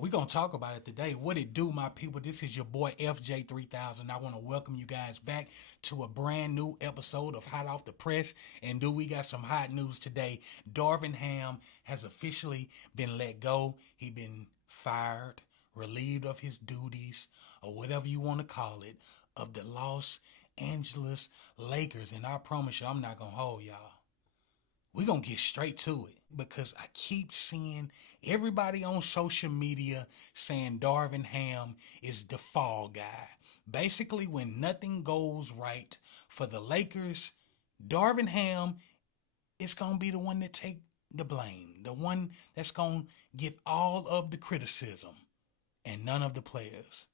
We're going to talk about it today. What it do, my people? This is your boy FJ3000. I want to welcome you guys back to a brand new episode of Hot Off the Press. And we got some hot news today. Darvin Ham has officially been let go. He been fired, relieved of his duties, or whatever you want to call it, of the Los Angeles Lakers. And I promise you, I'm not going to hold y'all. We're going to get straight to it because I keep seeing everybody on social media saying Darvin Ham is the fall guy. Basically, when nothing goes right for the Lakers, Darvin Ham is going to be the one that take the blame, the one that's going to get all of the criticism and none of the players.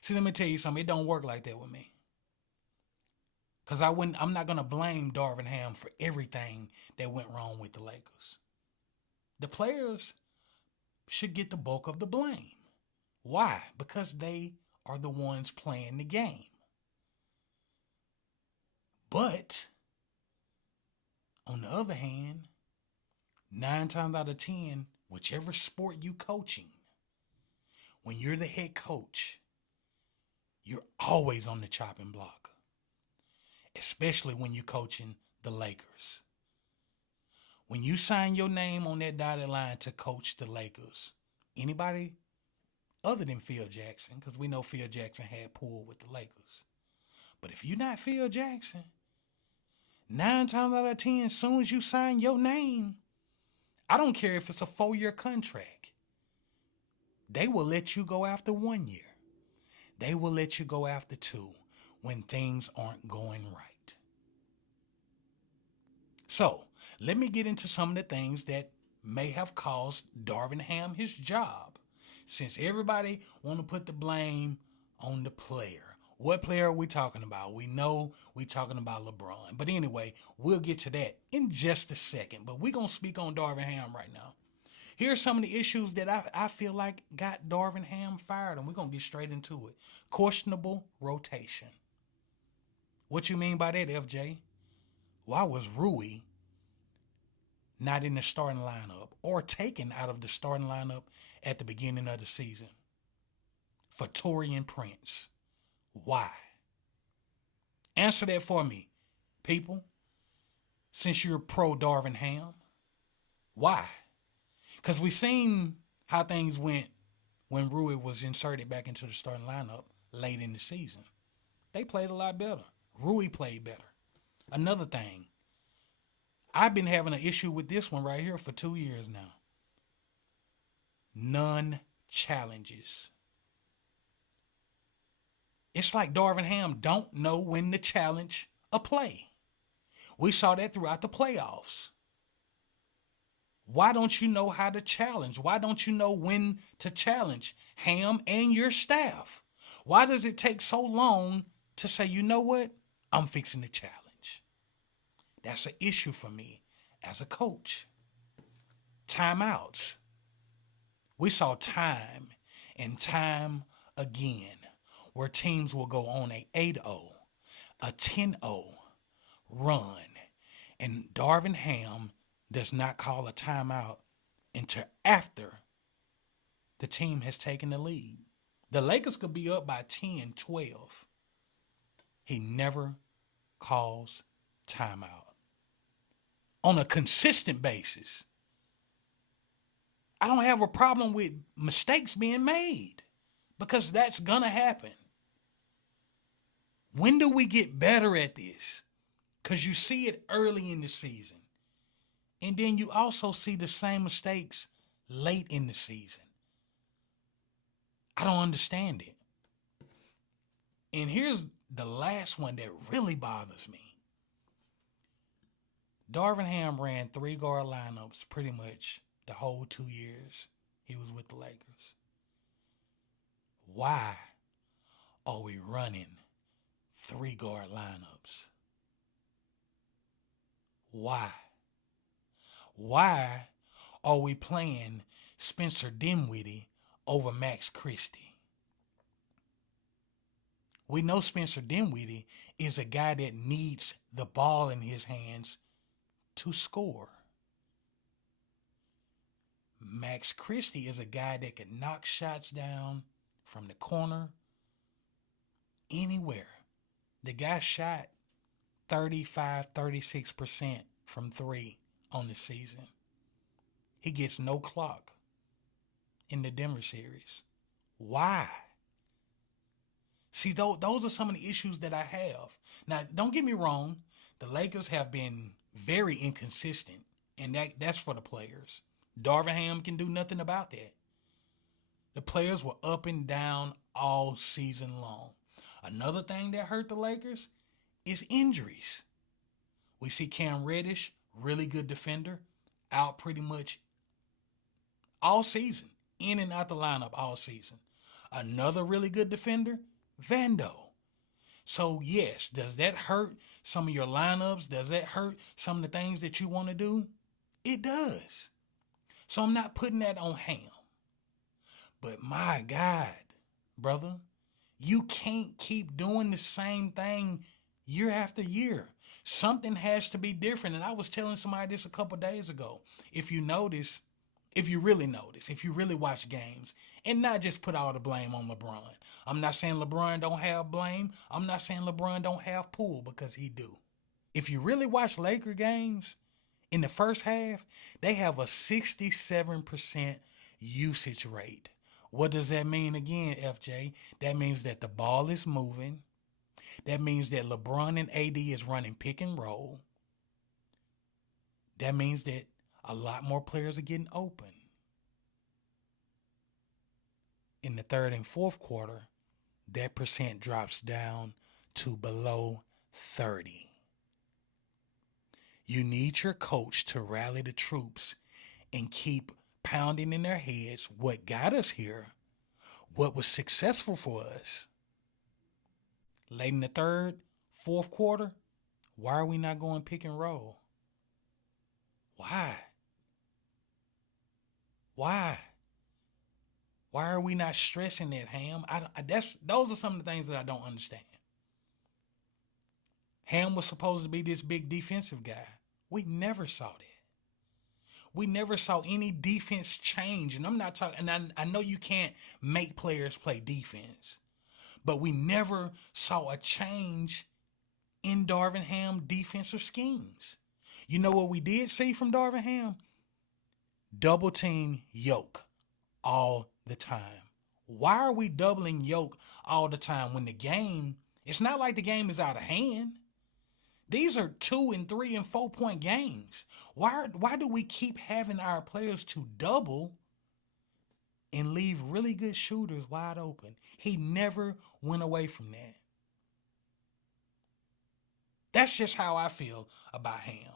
See, let me tell you something. It don't work like that with me. Because I'm not going to blame Darvin Ham for everything that went wrong with the Lakers. The players should get the bulk of the blame. Why? Because they are the ones playing the game. But, on the other hand, 9 times out of 10, whichever sport you coaching, when you're the head coach, you're always on the chopping block. Especially when you're coaching the Lakers. When you sign your name on that dotted line to coach the Lakers, anybody other than Phil Jackson, because we know Phil Jackson had pulled with the Lakers. But if you're not Phil Jackson, 9 times out of 10, as soon as you sign your name, I don't care if it's a 4-year contract, they will let you go after 1 year. They will let you go after 2 when things aren't going right. So, let me get into some of the things that may have caused Darvin Ham his job, since everybody want to put the blame on the player. What player are we talking about? We know we're talking about LeBron. But anyway, we'll get to that in just a second. But we're going to speak on Darvin Ham right now. Here's some of the issues that I feel like got Darvin Ham fired, and we're going to get straight into it. Questionable rotation. What you mean by that, FJ? Why was Rui not in the starting lineup or taken out of the starting lineup at the beginning of the season for Taurean Prince? Why? Answer that for me, people. Since you're pro Darvin Ham, why? Because we seen how things went when Rui was inserted back into the starting lineup late in the season. They played a lot better. Rui played better. Another thing, I've been having an issue with this one right here for 2 years now. None challenges. It's like Darvin Ham don't know when to challenge a play. We saw that throughout the playoffs. Why don't you know how to challenge? Why don't you know when to challenge Ham and your staff? Why does it take so long to say, you know what? I'm fixing the challenge. That's an issue for me as a coach. Timeouts. We saw time and time again where teams will go on a 8-0, a 10-0 run, and Darvin Ham does not call a timeout until after the team has taken the lead. The Lakers could be up by 10, 12. He never calls timeout on a consistent basis. I don't have a problem with mistakes being made because that's gonna happen. When do we get better at this? Because you see it early in the season. And then you also see the same mistakes late in the season. I don't understand it. And here's the last one that really bothers me. Darvin Ham ran 3-guard lineups pretty much the whole 2 years he was with the Lakers. Why are we running 3-guard lineups? Why? Why are we playing Spencer Dinwiddie over Max Christie? We know Spencer Dinwiddie is a guy that needs the ball in his hands to score. Max Christie is a guy that could knock shots down from the corner anywhere. The guy shot 35, 36% from three on the season. He gets no clock in the Denver series. Why? See, those are some of the issues that I have. Now, don't get me wrong. The Lakers have been very inconsistent, and that's for the players. Darvin Ham can do nothing about that. The players were up and down all season long. Another thing that hurt the Lakers is injuries. We see Cam Reddish, really good defender, out pretty much all season, in and out the lineup all season. Another really good defender, Vando. So yes, does that hurt some of your lineups? Does that hurt some of the things that you want to do? It does. So I'm not putting that on Ham. But my God, brother, you can't keep doing the same thing year after year. Something has to be different. And I was telling somebody this a couple days ago. If you really watch games and not just put all the blame on LeBron. I'm not saying LeBron don't have blame. I'm not saying LeBron don't have pull, because he do. If you really watch Laker games, in the first half, they have a 67% usage rate. What does that mean again, FJ? That means that the ball is moving. That means that LeBron and AD is running pick and roll. That means that a lot more players are getting open. In the third and fourth quarter, that percent drops down to below 30. You need your coach to rally the troops and keep pounding in their heads what got us here, what was successful for us. Late in the third, fourth quarter, why are we not going pick and roll? Why? Why are we not stressing that, Ham? Those are some of the things that I don't understand. Ham was supposed to be this big defensive guy. We never saw that. We never saw any defense change. And I'm not talking, and I know you can't make players play defense, but we never saw a change in Darvin Ham defensive schemes. You know what we did see from Darvin Ham? Double team Yoke all the time. Why are we doubling Yoke all the time when it's not like the game is out of hand? These are 2 and 3 and 4 point games. Why do we keep having our players to double and leave really good shooters wide open? He never went away from that. That's just how I feel about Ham.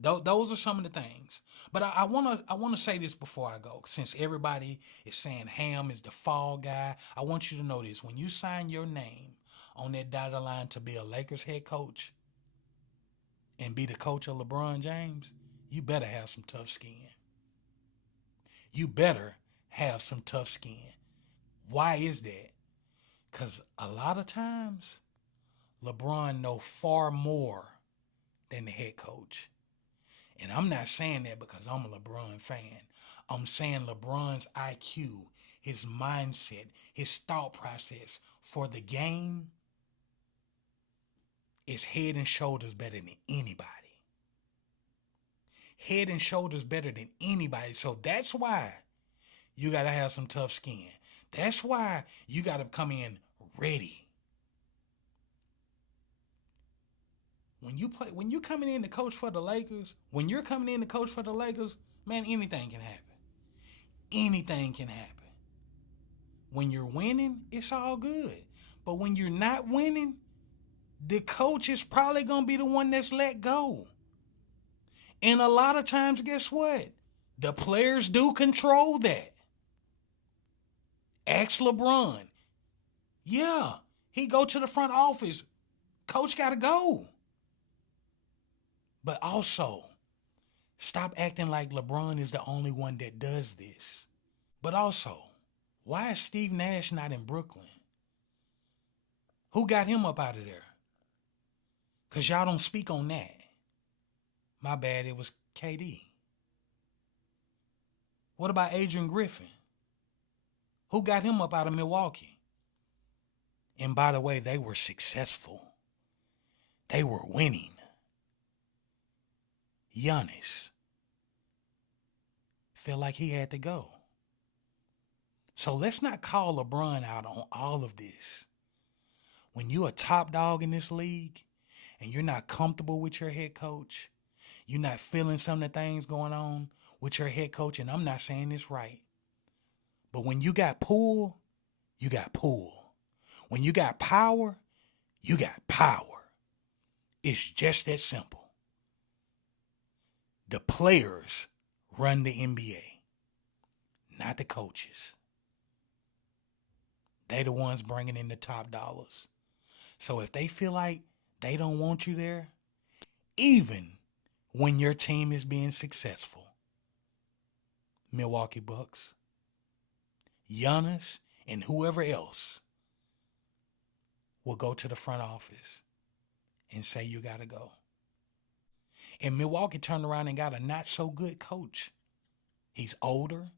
Those are some of the things. But I want to say this before I go, since everybody is saying Ham is the fall guy. I want you to know this. When you sign your name on that dotted line to be a Lakers head coach and be the coach of LeBron James, you better have some tough skin. You better have some tough skin. Why is that? Because a lot of times, LeBron knows far more than the head coach. And I'm not saying that because I'm a LeBron fan. I'm saying LeBron's IQ, his mindset, his thought process for the game is head and shoulders better than anybody. Head and shoulders better than anybody. So that's why you got to have some tough skin. That's why you got to come in ready. When you're coming in to coach for the Lakers, man, anything can happen. Anything can happen. When you're winning, it's all good. But when you're not winning, the coach is probably going to be the one that's let go. And a lot of times, guess what? The players do control that. Ask LeBron. Yeah, he go to the front office. Coach got to go. But also, stop acting like LeBron is the only one that does this. But also, why is Steve Nash not in Brooklyn? Who got him up out of there? Because y'all don't speak on that. My bad, it was KD. What about Adrian Griffin? Who got him up out of Milwaukee? And by the way, they were successful. They were winning. Giannis felt like he had to go. So let's not call LeBron out on all of this. When you're a top dog in this league and you're not comfortable with your head coach, you're not feeling some of the things going on with your head coach, and I'm not saying this right, but when you got pull, you got pull. When you got power, you got power. It's just that simple. The players run the NBA, not the coaches. They the ones bringing in the top dollars. So if they feel like they don't want you there, even when your team is being successful, Milwaukee Bucks, Giannis, and whoever else will go to the front office and say you got to go. And Milwaukee turned around and got a not so good coach. He's older.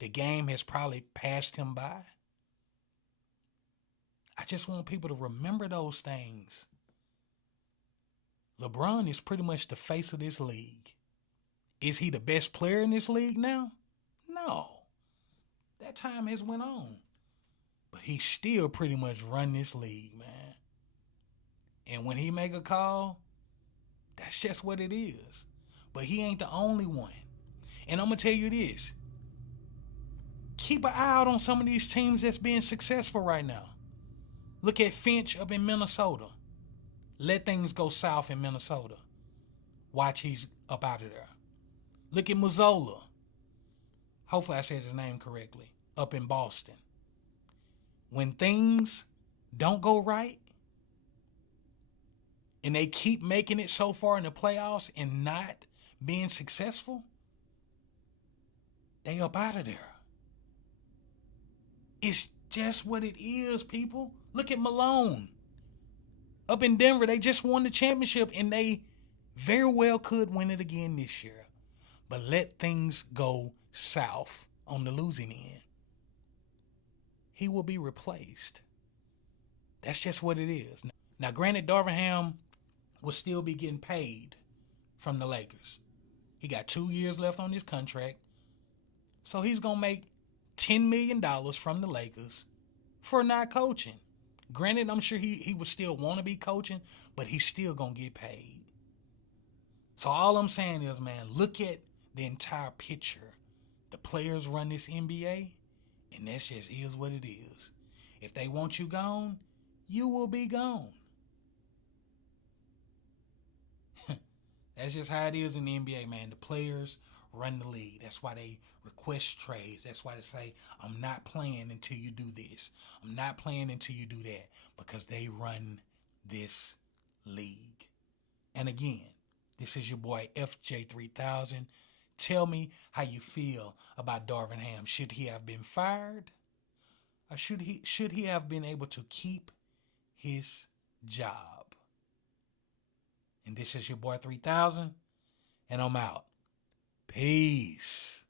The game has probably passed him by. I just want people to remember those things. LeBron is pretty much the face of this league. Is he the best player in this league now? No. That time has went on. But he still pretty much run this league, man. And when he make a call, that's just what it is. But he ain't the only one. And I'm going to tell you this. Keep an eye out on some of these teams that's being successful right now. Look at Finch up in Minnesota. Let things go south in Minnesota. Watch he's up out of there. Look at Mazzola. Hopefully I said his name correctly. Up in Boston. When things don't go right, and they keep making it so far in the playoffs and not being successful, they up out of there. It's just what it is, people. Look at Malone. Up in Denver, they just won the championship, and they very well could win it again this year. But let things go south on the losing end. He will be replaced. That's just what it is. Now, granted, Darvin Ham will still be getting paid from the Lakers. He got 2 years left on his contract. So he's going to make $10 million from the Lakers for not coaching. Granted, I'm sure he would still want to be coaching, but he's still going to get paid. So all I'm saying is, man, look at the entire picture. The players run this NBA, and that just is what it is. If they want you gone, you will be gone. That's just how it is in the NBA, man. The players run the league. That's why they request trades. That's why they say, I'm not playing until you do this. I'm not playing until you do that. Because they run this league. And again, this is your boy FJ3000. Tell me how you feel about Darvin Ham. Should he have been fired? Or should he have been able to keep his job? And this is your boy 3000, and I'm out. Peace.